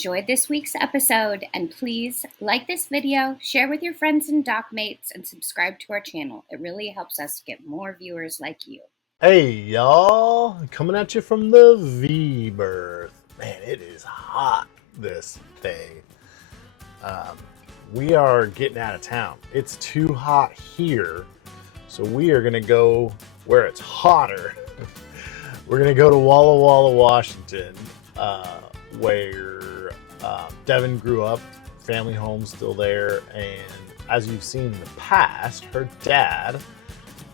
enjoyed this week's episode, and please like this video, share with your friends and dockmates, and subscribe to our channel. It really helps us get more viewers like you. Hey y'all, coming at you from the V-berth. Man, it is hot, this day. We are getting out of town. It's too hot here, so we are gonna go where it's hotter. We're gonna go to Walla Walla, Washington, where Devin grew up, family home still there, and as you've seen in the past, her dad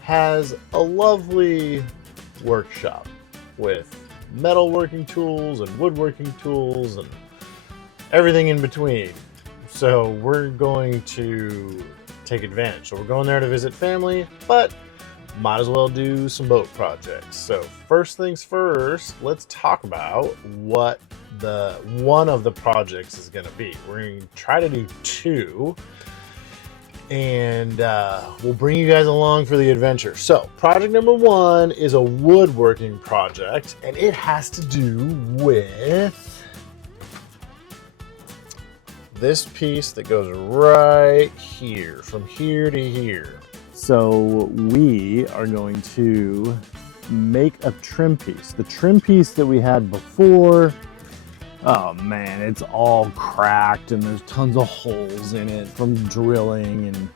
has a lovely workshop with metalworking tools and woodworking tools and everything in between. So we're going to take advantage. So we're going there to visit family, but might as well do some boat projects. So first things first, let's talk about what one of the projects is going to be. We're going to try to do two, and we'll bring you guys along for the adventure. So project number one is a woodworking project, and it has to do with this piece that goes right here, from here to here. So we are going to make a trim piece. The trim piece that we had before, oh man, it's all cracked and there's tons of holes in it from drilling and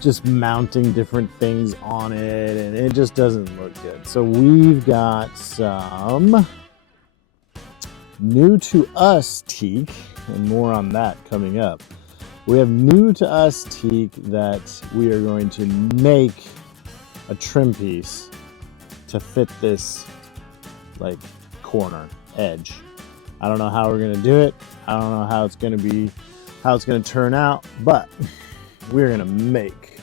just mounting different things on it, and it just doesn't look good. So we've got some new to us teak, and more on that coming up. We have new to us teak that we are going to make a trim piece to fit this like corner edge. I don't know how we're gonna do it. I don't know how it's gonna turn out, but we're gonna make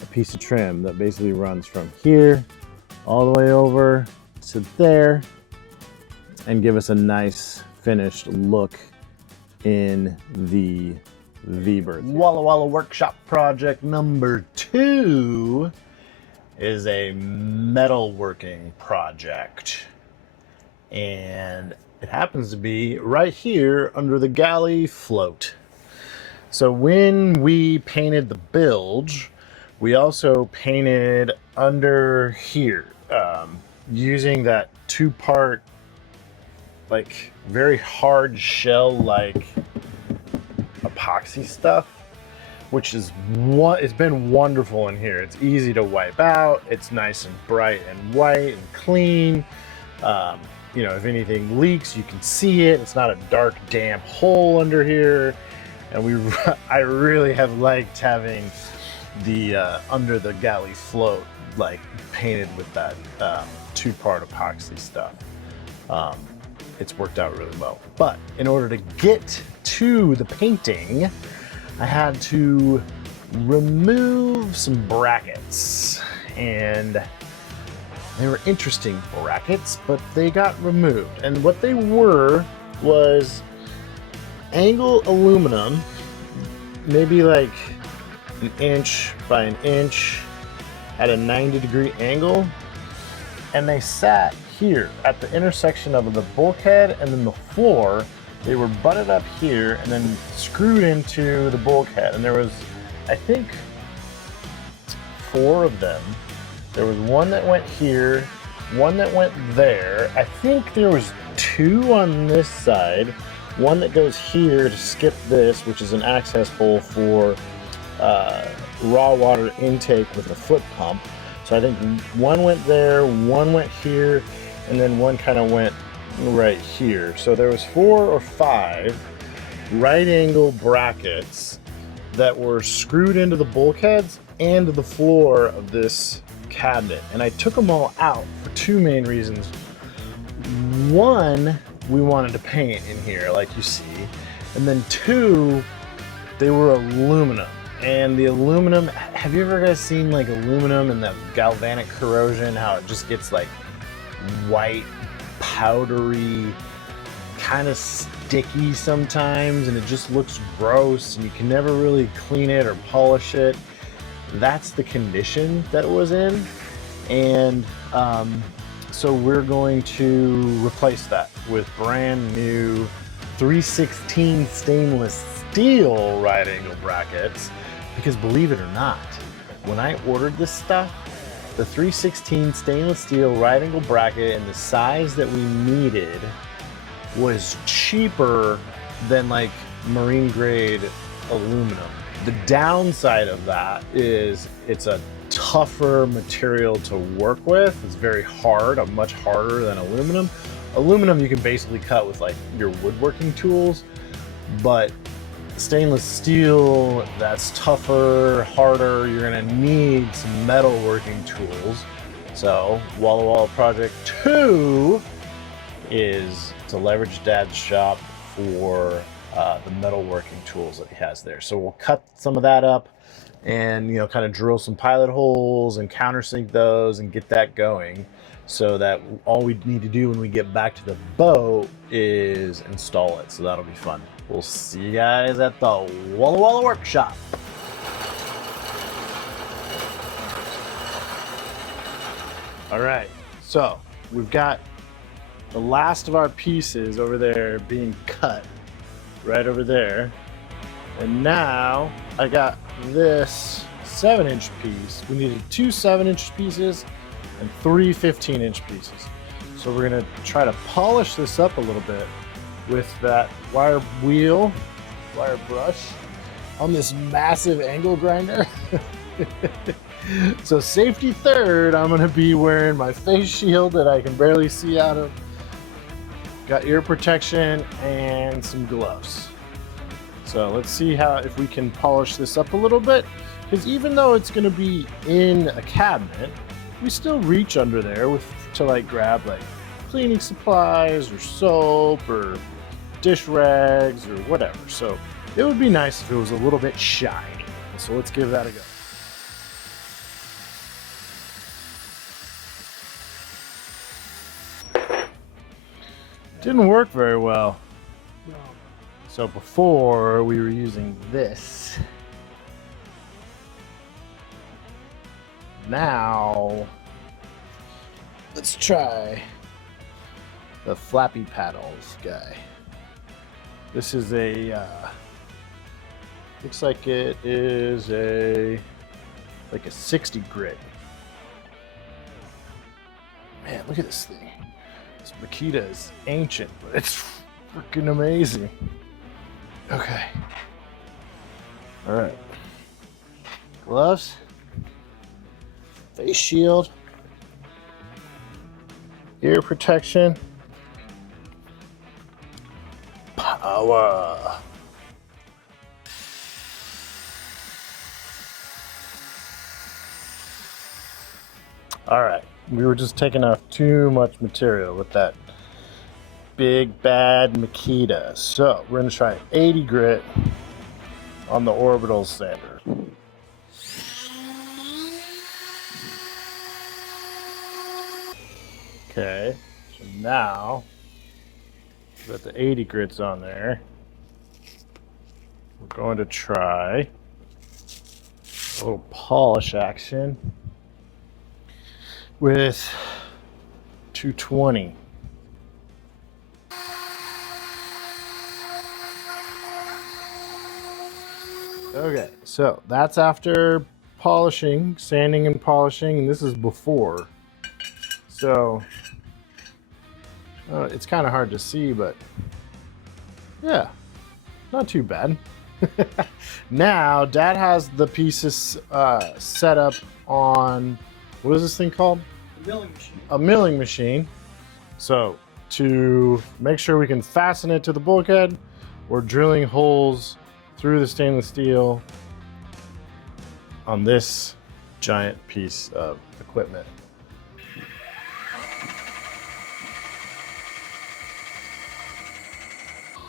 a piece of trim that basically runs from here all the way over to there and give us a nice finished look in the V-berth. Walla Walla Workshop project number two is a metalworking project, and it happens to be right here under the galley float. So when we painted the bilge, we also painted under here using that two-part, like very hard shell like epoxy stuff, which is it's been wonderful in here. It's easy to wipe out, it's nice and bright and white and clean. You know, if anything leaks, you can see it. It's not a dark, damp hole under here. And I really have liked having the under the galley float like painted with that two-part epoxy stuff. It's worked out really well. But in order to get to the painting, I had to remove some brackets, and they were interesting brackets, but they got removed. And what they were was angle aluminum, maybe like an inch by an inch at a 90-degree angle, and they sat here at the intersection of the bulkhead and then the floor. They were butted up here and then screwed into the bulkhead, and there was, I think, 4 of them. There was one that went here, one that went there. I think there was 2 on this side, one that goes here to skip this, which is an access hole for raw water intake with a foot pump. So I think one went there, one went here, and then one kind of went right here. So there was 4 or 5 right angle brackets that were screwed into the bulkheads and the floor of this cabinet. And I took them all out for 2 main reasons. One, we wanted to paint in here like you see. And then 2, they were aluminum. And the aluminum, have you ever guys seen like aluminum and the galvanic corrosion, how it just gets like white, powdery, kind of sticky sometimes, and it just looks gross and you can never really clean it or polish it? That's the condition that it was in. And so we're going to replace that with brand new 316 stainless steel right angle brackets, because believe it or not, when I ordered this stuff, the 316 stainless steel right angle bracket in the size that we needed was cheaper than like marine grade aluminum. The downside of that is it's a tougher material to work with. It's very hard, much harder than aluminum. Aluminum you can basically cut with like your woodworking tools, but stainless steel, that's tougher, harder. You're gonna need some metalworking tools. So Walla Walla Project 2 is to leverage Dad's shop for the metalworking tools that he has there. So we'll cut some of that up and, you know, kind of drill some pilot holes and countersink those and get that going, so that all we need to do when we get back to the boat is install it. So that'll be fun. We'll see you guys at the Walla Walla workshop. All right, so we've got the last of our pieces over there being cut right over there. And now I got this 7-inch piece. We needed 2 7-inch pieces and 3 15-inch pieces. So we're gonna try to polish this up a little bit with that wire brush on this massive angle grinder. So safety third, I'm gonna be wearing my face shield that I can barely see out of. Got ear protection and some gloves. So let's see if we can polish this up a little bit, because even though it's gonna be in a cabinet, we still reach under there to like grab like cleaning supplies or soap or dish rags or whatever. So it would be nice if it was a little bit shiny. So let's give that a go. Didn't work very well. No. So before we were using this. Now let's try the flappy paddles guy. This is a looks like it is a 60 grit. Man, look at this thing. This Makita is ancient, but it's freaking amazing. Okay. All right. Gloves. Face shield. Ear protection. Power. All right. We were just taking off too much material with that big bad Makita. So we're gonna try 80 grit on the orbital sander. Okay, so now we've got the 80 grits on there. We're going to try a little polish action with 220. Okay, so that's after polishing, sanding and polishing, and this is before. So it's kind of hard to see, but yeah, not too bad. Now Dad has the pieces set up on, what is this thing called? A milling machine. A milling machine. So to make sure we can fasten it to the bulkhead, we're drilling holes through the stainless steel on this giant piece of equipment.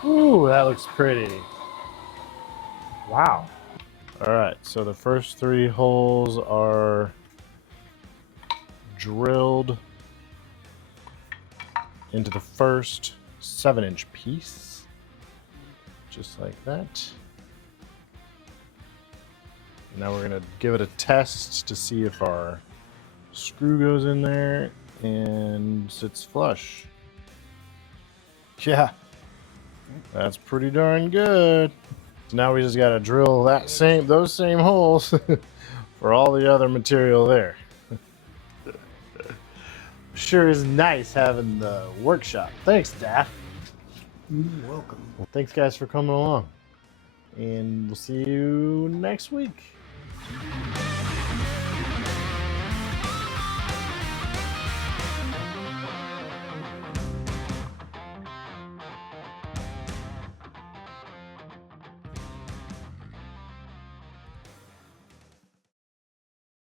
Ooh, that looks pretty. Wow. All right, so the first 3 holes are drilled into the first 7-inch piece, just like that. Now we're gonna give it a test to see if our screw goes in there and sits flush. Yeah, That's pretty darn good. So now we just got to drill those same holes for all the other material there. Sure is nice having the workshop. Thanks, Daph. You're welcome. Well, thanks guys for coming along, and we'll see you next week.